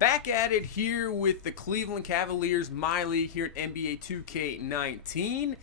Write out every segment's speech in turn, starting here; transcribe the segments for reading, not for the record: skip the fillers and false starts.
Back at it here with the Cleveland Cavaliers, my league here at NBA 2K19.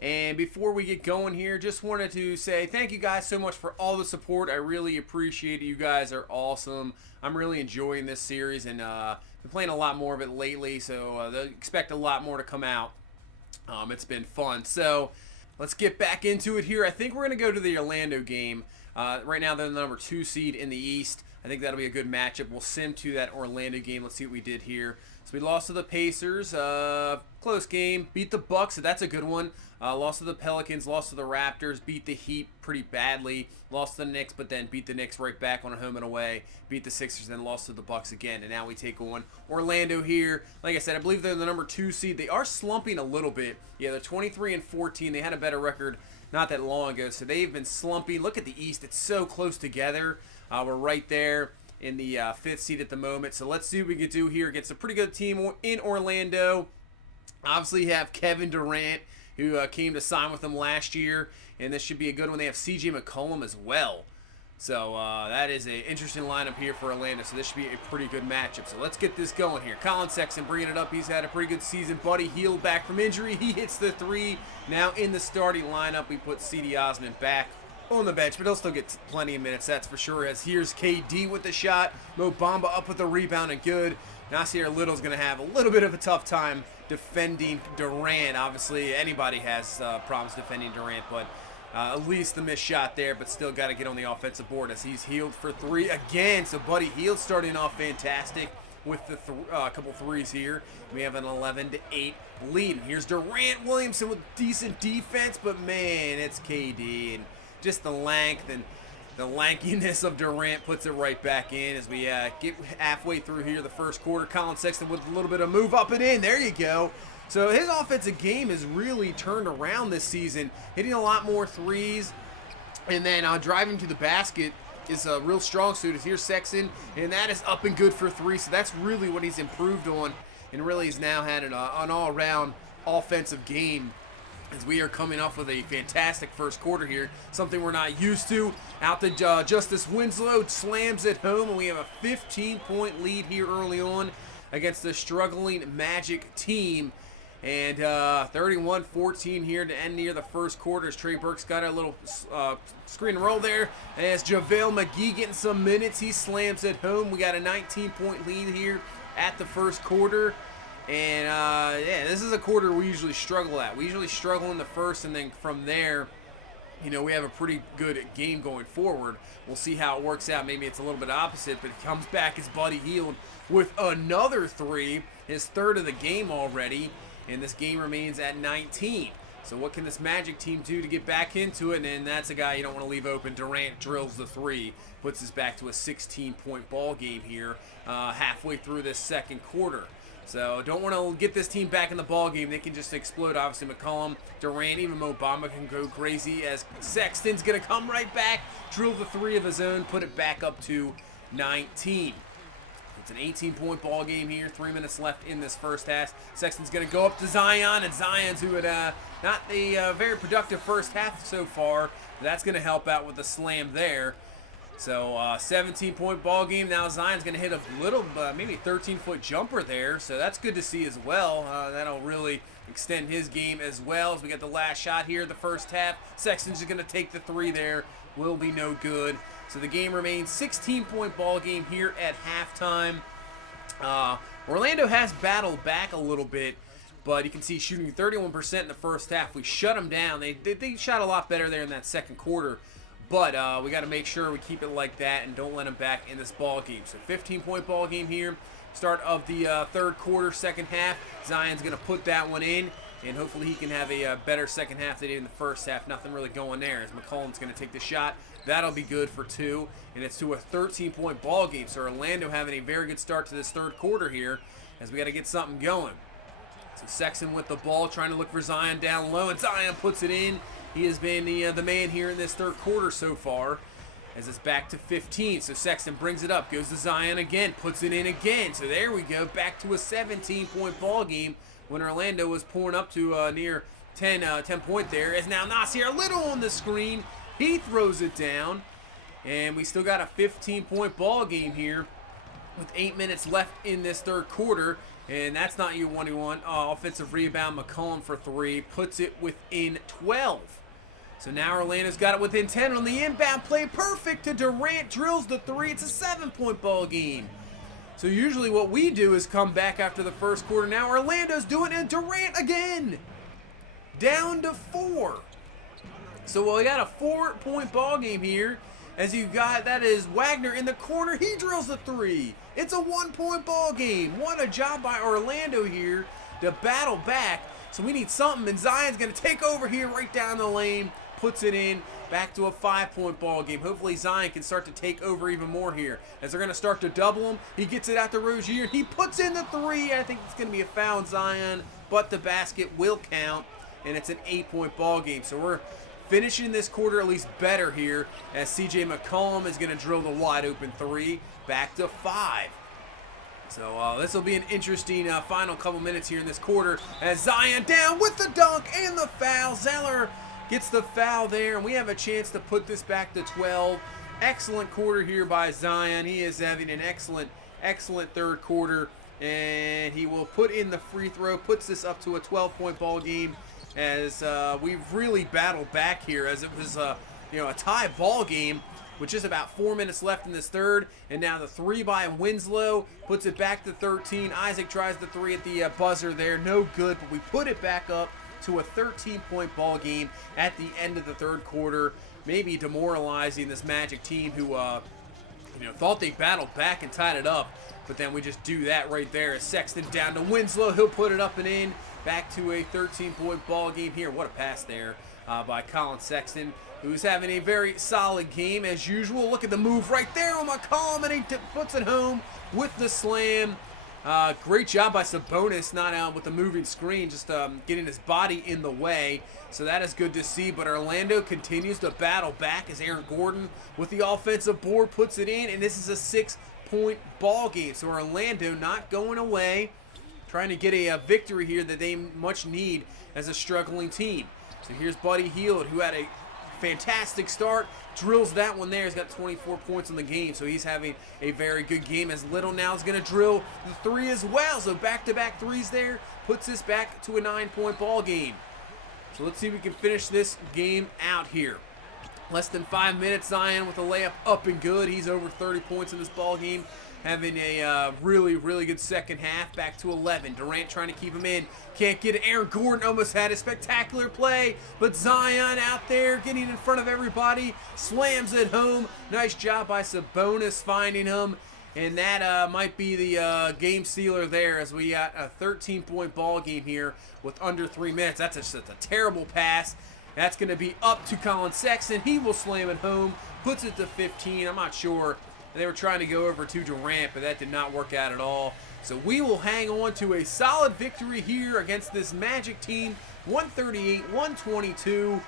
And before we get going here, just wanted to say thank you guys so much for all the support. I really appreciate it. You guys are awesome. I'm really enjoying this series and been playing a lot more of it lately, so expect a lot more to come out. It's been fun. So let's get back into it here. I think we're going to go to the Orlando game. Right now they're the number 2 seed in the East. I think that'll be a good matchup. We'll sim to that Orlando game. Let's see what we did here. So we lost to the Pacers. Close game. Beat the Bucks, so that's a good one. Lost to the Pelicans. Lost to the Raptors. Beat the Heat pretty badly. Lost to the Knicks, but then beat the Knicks right back on a home and away. Beat the Sixers, then lost to the Bucks again. And now we take on Orlando here. Like I said, I believe they're the number 2 seed. They are slumping a little bit. Yeah, they're 23-14. They had a better record not that long ago, so they've been slumping. Look at the East. It's so close together. We're right there in the 5th seed at the moment. So let's see what we can do here against a pretty good team in Orlando. Obviously, you have Kevin Durant, who came to sign with them last year. And this should be a good one. They have C.J. McCollum as well. So that is an interesting lineup here for Orlando. So this should be a pretty good matchup. So let's get this going here. Colin Sexton bringing it up. He's had a pretty good season. Buddy Hield back from injury. He hits the 3. Now in the starting lineup, we put C.D. Osman back on the bench, but he'll still get plenty of minutes, that's for sure. As here's KD with the shot. Mo Bamba up with the rebound and good. Nasir Little's going to have a little bit of a tough time defending Durant. Obviously, anybody has problems defending Durant, but at least the missed shot there, but still got to get on the offensive board as he's Hield for 3 again. So Buddy Hield starting off fantastic with the couple threes here. We have an 11-8 lead. And here's Durant Williamson with decent defense, but man, it's KD. And just the length and the lankiness of Durant puts it right back in as we get halfway through here the first quarter. Colin Sexton with a little bit of move up and in. There you go. So his offensive game has really turned around this season, hitting a lot more threes, and then driving to the basket is a real strong suit. Here's Sexton, and that is up and good for 3. So that's really what he's improved on, and really has now had an all-around offensive game. As we are coming off with a fantastic first quarter here, something we're not used to. Out to Justice Winslow, slams it home, and we have a 15-point lead here early on against the struggling Magic team. And 31-14 here to end near the first quarter as Trey Burke's got a little screen and roll there. And as JaVale McGee getting some minutes, he slams it home. We got a 19-point lead here at the first quarter. And, yeah, this is a quarter we usually struggle at. We usually struggle in the first, and then from there, you know, we have a pretty good game going forward. We'll see how it works out. Maybe it's a little bit opposite, but it comes back as Buddy Hield with another 3, his 3rd of the game already, and this game remains at 19. So what can this Magic team do to get back into it? And that's a guy you don't want to leave open. Durant drills the 3, puts us back to a 16-point ball game here halfway through this second quarter. So don't want to get this team back in the ball game. They can just explode. Obviously, McCollum, Durant, even Mo Bamba can go crazy as Sexton's going to come right back, drill the 3 of his own, put it back up to 19. It's an 18-point ball game here. 3 minutes left in this first half. Sexton's going to go up to Zion, and Zion's who had not a very productive first half so far. That's going to help out with the slam there. So 17-point ball game. Now Zion's going to hit a little, maybe 13-foot jumper there. So that's good to see as well. That'll really extend his game as well. As we get the last shot here, the first half. Sexton's just going to take the 3 there. Will be no good. So the game remains 16-point ball game here at halftime. Orlando has battled back a little bit, but you can see shooting 31% in the first half. We shut them down. They shot a lot better there in that second quarter. But we got to make sure we keep it like that and don't let them back in this ball game. So 15-point ball game here. Start of the third quarter, second half. Zion's going to put that one in, and hopefully he can have a better second half than he did in the first half. Nothing really going there as McCollum's going to take the shot. That'll be good for 2, and it's to a 13-point ball game. So Orlando having a very good start to this third quarter here as we got to get something going. So Sexton with the ball, trying to look for Zion down low, and Zion puts it in. He has been the man here in this third quarter so far as it's back to 15. So Sexton brings it up, goes to Zion again, puts it in again. So there we go, back to a 17-point ball game when Orlando was pouring up to near 10 point there. As now Nasir Little on the screen. He throws it down, and we still got a 15-point ball game here with 8 minutes left in this third quarter. And that's not what you want. Offensive rebound, McCollum for 3, puts it within 12. So now Orlando's got it within 10 on the inbound play. Perfect to Durant, drills the 3. It's a 7-point ball game. So usually what we do is come back after the first quarter. Now Orlando's doing it, and Durant again. Down to 4. So we got a 4-point ball game here. As you got, that is Wagner in the corner. He drills the 3. It's a 1-point ball game. What a job by Orlando here to battle back. So we need something, and Zion's going to take over here right down the lane. Puts it in, back to a 5-point ball game. Hopefully Zion can start to take over even more here. As they're going to start to double him, he gets it out to Rozier. He puts in the 3. I think it's going to be a foul on Zion, but the basket will count, and it's an 8-point ball game. So we're finishing this quarter at least better here, as CJ McCollum is going to drill the wide open 3, back to 5. So this will be an interesting final couple minutes here in this quarter, as Zion down with the dunk and the foul. Zeller gets the foul there, and we have a chance to put this back to 12. Excellent quarter here by Zion. He is having an excellent third quarter, and he will put in the free throw, puts this up to a 12-point ball game, as we've really battled back here, as it was a tie ball game with just about 4 minutes left in this third. And now the 3 by Winslow puts it back to 13. Isaac tries the 3 at the buzzer there, no good, but we put it back up to a 13-point ball game at the end of the third quarter, maybe demoralizing this Magic team who thought they battled back and tied it up, but then we just do that right there. Sexton down to Winslow, he'll put it up and in, back to a 13-point ball game here. What a pass there by Colin Sexton, who's having a very solid game as usual. Look at the move right there on McCollum, and he puts it home with the slam. Great job by Sabonis, not out with the moving screen, just getting his body in the way. So that is good to see, but Orlando continues to battle back as Aaron Gordon with the offensive board puts it in, and this is a 6-point ball game. So Orlando not going away, trying to get a victory here that they much need as a struggling team. So here's Buddy Hield, who had a fantastic start, drills that one there. He's got 24 points in the game, so he's having a very good game, as Little now is going to drill the 3 as well. So back-to-back 3s there, puts this back to a 9-point ball game. So let's see if we can finish this game out here. Less than 5 minutes, Zion with a layup up and good. He's over 30 points in this ball game, having a really good second half, back to 11. Durant trying to keep him in, can't get it. Aaron Gordon almost had a spectacular play, but Zion out there getting in front of everybody, slams it home. Nice job by Sabonis finding him, and that might be the game sealer there, as we got a 13-point ball game here with under 3 minutes. That's just a terrible pass. That's going to be up to Colin Sexton. He will slam it home, puts it to 15. I'm not sure. They were trying to go over to Durant, but that did not work out at all. So we will hang on to a solid victory here against this Magic team, 138-122.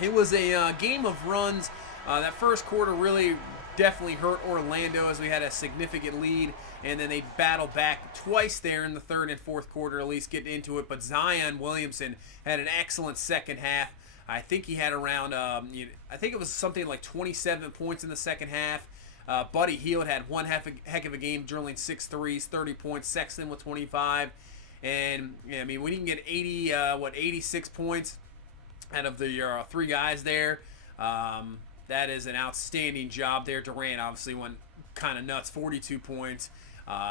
It was a game of runs. That first quarter really definitely hurt Orlando, as we had a significant lead, and then they battled back twice there in the third and fourth quarter, at least getting into it. But Zion Williamson had an excellent second half. I think he had around, I think it was something like 27 points in the second half. Buddy Hield had one heck of a game, drilling 6 threes, 30 points. Sexton with 25. And, yeah, I mean, when you can get 86 points out of the 3 guys there, that is an outstanding job there. Durant obviously went kind of nuts, 42 points.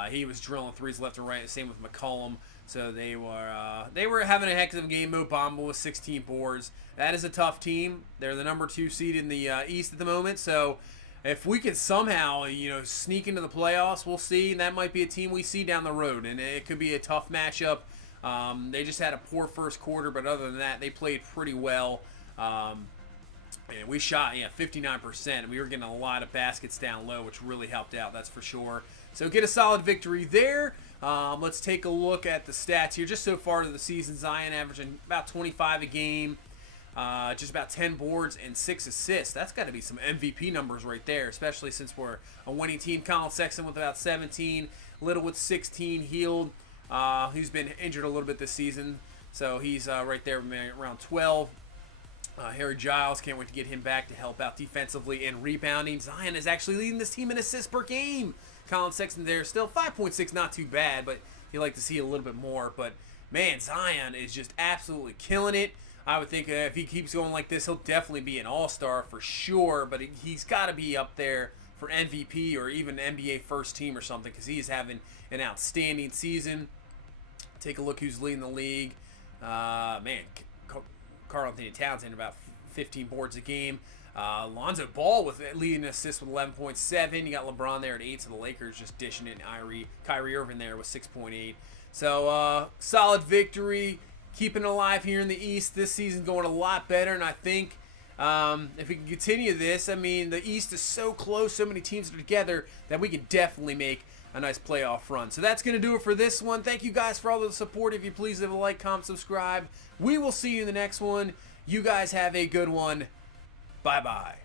He was drilling 3s left and right, same with McCollum. So they were having a heck of a game. Mo Bamba with 16 boards. That is a tough team. They're the number 2 seed in the East at the moment. So if we can somehow, sneak into the playoffs, we'll see. That might be a team we see down the road, and it could be a tough matchup. They just had a poor first quarter, but other than that, they played pretty well. And we shot 59%. We were getting a lot of baskets down low, which really helped out, that's for sure. So get a solid victory there. Let's take a look at the stats here. Just so far to the season, Zion averaging about 25 a game, just about 10 boards and 6 assists. That's got to be some MVP numbers right there, especially since we're a winning team. Colin Sexton with about 17, Little with 16, Hield, who's been injured a little bit this season, so he's right there around 12. Harry Giles, can't wait to get him back to help out defensively and rebounding. Zion is actually leading this team in assists per game. Colin Sexton there. Still 5.6, not too bad, but you'd like to see a little bit more. But, man, Zion is just absolutely killing it. I would think if he keeps going like this, he'll definitely be an all-star for sure. But he's got to be up there for MVP or even NBA first team or something because he is having an outstanding season. Take a look who's leading the league. Man, Karl Anthony Towns in about 15 boards a game. Lonzo Ball with leading assists with 11.7. You got LeBron there at 8, so the Lakers just dishing it. And Kyrie Irving there with 6.8. So solid victory, keeping it alive here in the East. This season going a lot better, and I think if we can continue this, I mean, the East is so close, so many teams are together that we can definitely make a nice playoff run. So that's going to do it for this one. Thank you guys for all the support. If you please leave a like, comment, subscribe. We will see you in the next one. You guys have a good one. Bye-bye.